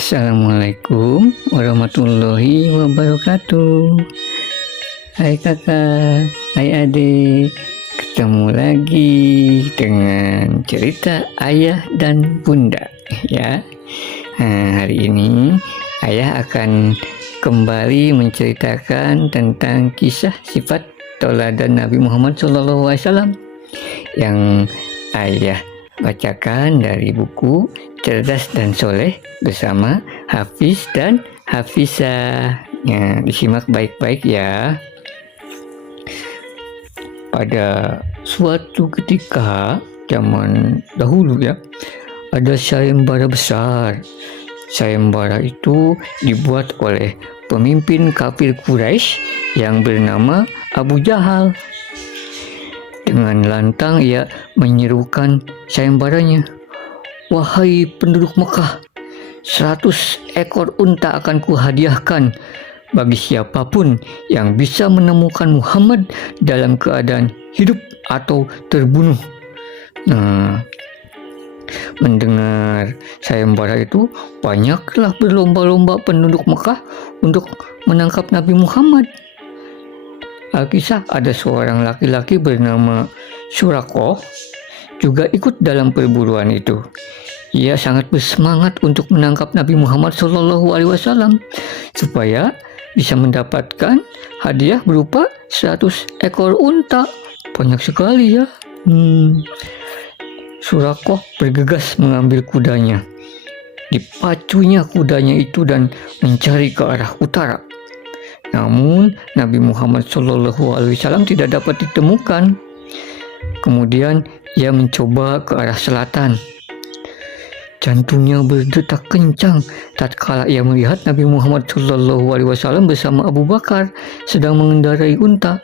Assalamualaikum warahmatullahi wabarakatuh. Hai kakak, hai adik, ketemu lagi dengan cerita ayah dan bunda ya. Hari ini ayah akan kembali menceritakan tentang kisah sifat tauladan Nabi Muhammad SAW yang ayah bacakan dari buku Cerdas dan Soleh bersama Hafiz dan Hafizah. Disimak baik-baik ya. Pada suatu ketika zaman dahulu ya, ada sayembara besar. Sayembara itu dibuat oleh pemimpin kafir Quraisy yang bernama Abu Jahal. Dengan lantang ia menyerukan sayembaranya, "Wahai penduduk Mekah, 100 ekor unta akan kuhadiahkan bagi siapapun yang bisa menemukan Muhammad dalam keadaan hidup atau terbunuh." Mendengar sayembara itu, banyaklah berlomba-lomba penduduk Mekah untuk menangkap Nabi Muhammad. Alkisah ada seorang laki-laki bernama Surakoh juga ikut dalam perburuan itu. Ia sangat bersemangat untuk menangkap Nabi Muhammad SAW supaya bisa mendapatkan hadiah berupa 100 ekor unta. Banyak sekali ya. Surakoh bergegas mengambil kudanya. Dipacunya kudanya itu dan mencari ke arah utara. Namun Nabi Muhammad SAW tidak dapat ditemukan. Kemudian ia mencoba ke arah selatan. Jantungnya berdetak kencang tatkala ia melihat Nabi Muhammad SAW bersama Abu Bakar sedang mengendarai unta.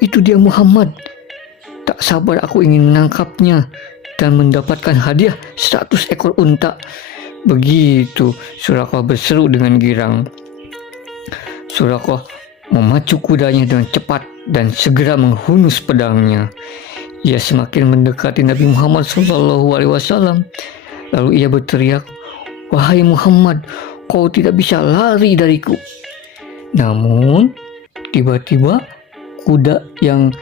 "Itu dia Muhammad. Tak sabar aku ingin menangkapnya dan mendapatkan hadiah 100 ekor unta." Begitu Surakoh berseru dengan girang. Surakoh memacu kudanya dengan cepat dan segera menghunus pedangnya. Ia semakin mendekati Nabi Muhammad SAW. Lalu ia berteriak, "Wahai Muhammad, kau tidak bisa lari dariku." Namun tiba-tiba kuda yang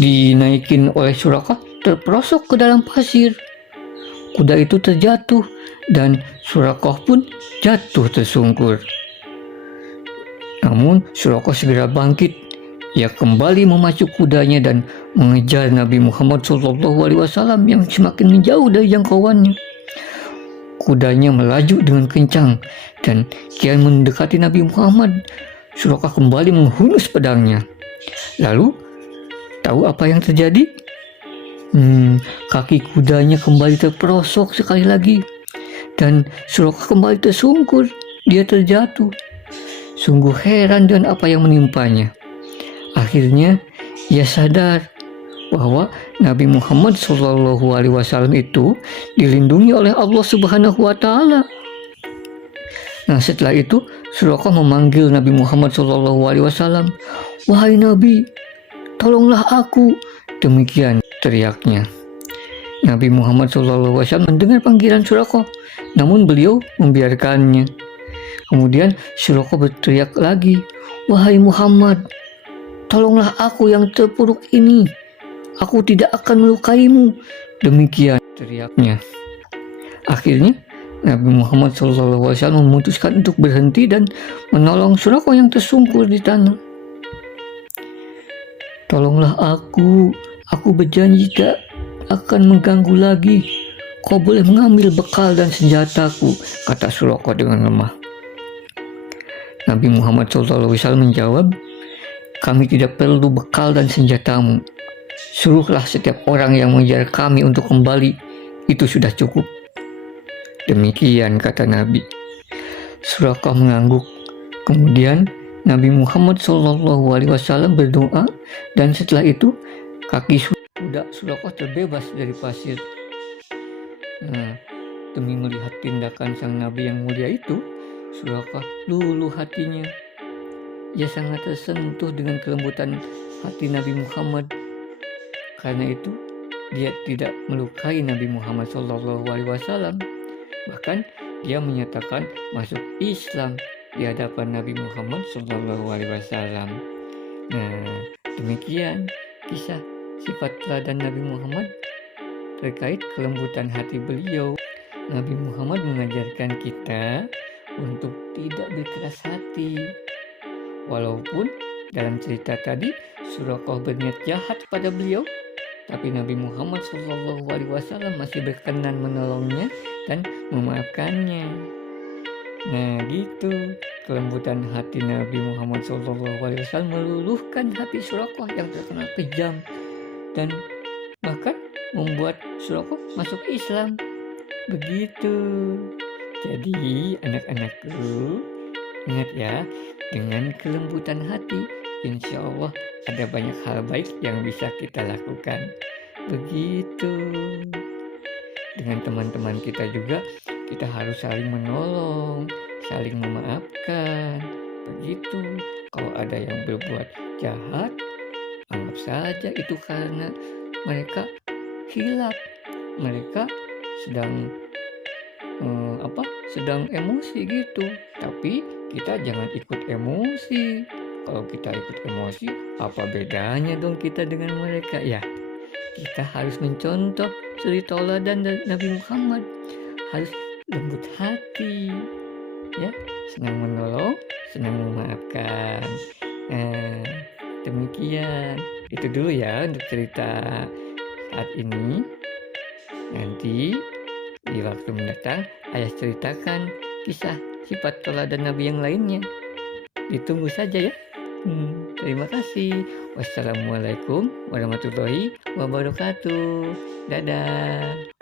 dinaikin oleh Surakoh terperosok ke dalam pasir. Kuda itu terjatuh dan Surakoh pun jatuh tersungkur. Namun Surakoh segera bangkit. Ia kembali memacu kudanya dan mengejar Nabi Muhammad SAW yang semakin menjauh dari jangkauannya. Kudanya melaju dengan kencang dan kian mendekati Nabi Muhammad. Surakoh kembali menghunus pedangnya. Lalu, tahu apa yang terjadi? Kaki kudanya kembali terperosok sekali lagi dan Surakoh kembali tersungkur. Dia terjatuh. Sungguh heran dengan apa yang menimpanya. Akhirnya ia sadar bahwa Nabi Muhammad SAW itu dilindungi oleh Allah Subhanahu wa Ta'ala. Setelah itu Surakoh memanggil Nabi Muhammad SAW. "Wahai Nabi, tolonglah aku." Demikian teriaknya. Nabi Muhammad SAW mendengar panggilan Surakoh, namun beliau membiarkannya. Kemudian Surakoh berteriak lagi, "Wahai Muhammad, tolonglah aku yang terpuruk ini. Aku tidak akan melukaimu." Demikian teriaknya. Akhirnya Nabi Muhammad SAW memutuskan untuk berhenti dan menolong Surakoh yang tersungkur di tanah. "Tolonglah aku berjanji tidak akan mengganggu lagi. Kau boleh mengambil bekal dan senjataku," kata Surakoh dengan lemah. Nabi Muhammad SAW menjawab, "Kami tidak perlu bekal dan senjatamu. Suruhlah setiap orang yang mengejar kami untuk kembali. Itu sudah cukup." Demikian kata Nabi. Surakoh mengangguk. Kemudian Nabi Muhammad SAW berdoa dan setelah itu kaki kuda Surakoh terbebas dari pasir. Demi melihat tindakan sang Nabi yang mulia itu, Surakoh luluh hatinya. Ia sangat tersentuh dengan kelembutan hati Nabi Muhammad. Karena itu, dia tidak melukai Nabi Muhammad SAW. Bahkan dia menyatakan masuk Islam di hadapan Nabi Muhammad SAW. Nah, demikian kisah sifat teladan Nabi Muhammad terkait kelembutan hati beliau. Nabi Muhammad mengajarkan kita untuk tidak berkeras hati. Walaupun dalam cerita tadi Suraqah berniat jahat pada beliau, tapi Nabi Muhammad SAW masih berkenan menolongnya dan memaafkannya. Nah gitu, kelembutan hati Nabi Muhammad SAW meluluhkan hati Suraqah yang terkenal kejam dan bahkan membuat Suraqah masuk Islam. Begitu. Jadi anak-anakku, ingat ya, dengan kelembutan hati, insya Allah ada banyak hal baik yang bisa kita lakukan. Begitu. Dengan teman-teman kita juga, kita harus saling menolong, saling memaafkan. Begitu. Kalau ada yang berbuat jahat, anggap saja itu karena mereka hilaf, mereka sedang emosi gitu. Tapi kita jangan ikut emosi. Kalau kita ikut emosi, apa bedanya dong kita dengan mereka ya? Kita harus mencontoh suri tauladan dari Nabi Muhammad. Harus lembut hati, ya, senang menolong, senang memaafkan. Nah, demikian. Itu dulu ya untuk cerita saat ini. Nanti di waktu mendatang ayah ceritakan kisah sifat teladan Nabi yang lainnya. Ditunggu saja ya. Terima kasih. Wassalamualaikum warahmatullahi wabarakatuh. Dadah.